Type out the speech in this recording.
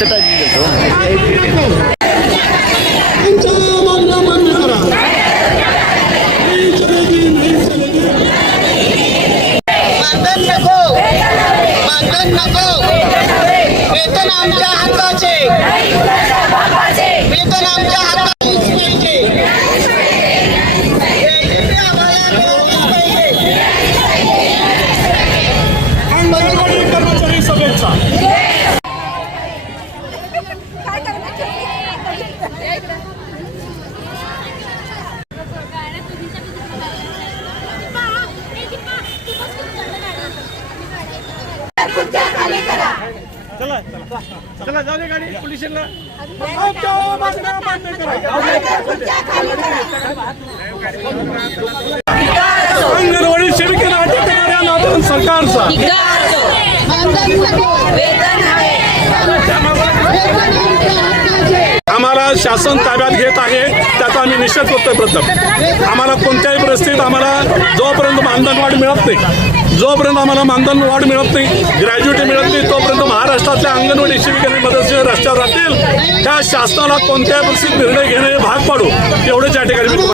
जास्त टाईम घेतो आमच्या मागण्या मान्य करा नाही चलेगी, नाही चलेगी. मानधन नको मानधन नको वेतन आमच्या हक्काचे अंगणवाडी सेविकेला अटक करणाऱ्या नादन सरकारचा. आम्हाला शासन ताब्यात घेत आहे त्याचा आम्ही निषेध करतोय प्रथम. आम्हाला कोणत्याही परिस्थितीत आम्हाला जोपर्यंत मानधन वाढ मिळत नाही जोपर्यंत आम्हाला मानधन वाढ मिळत नाही ग्रॅज्युएटी मिळत नाही तोपर्यंत महाराष्ट्रातल्या अंगणवाडी सेविकांनी मदत रस्त्यावर राहतील. त्या शासनाला कोणत्याही परिस्थितीत निर्णय घेणे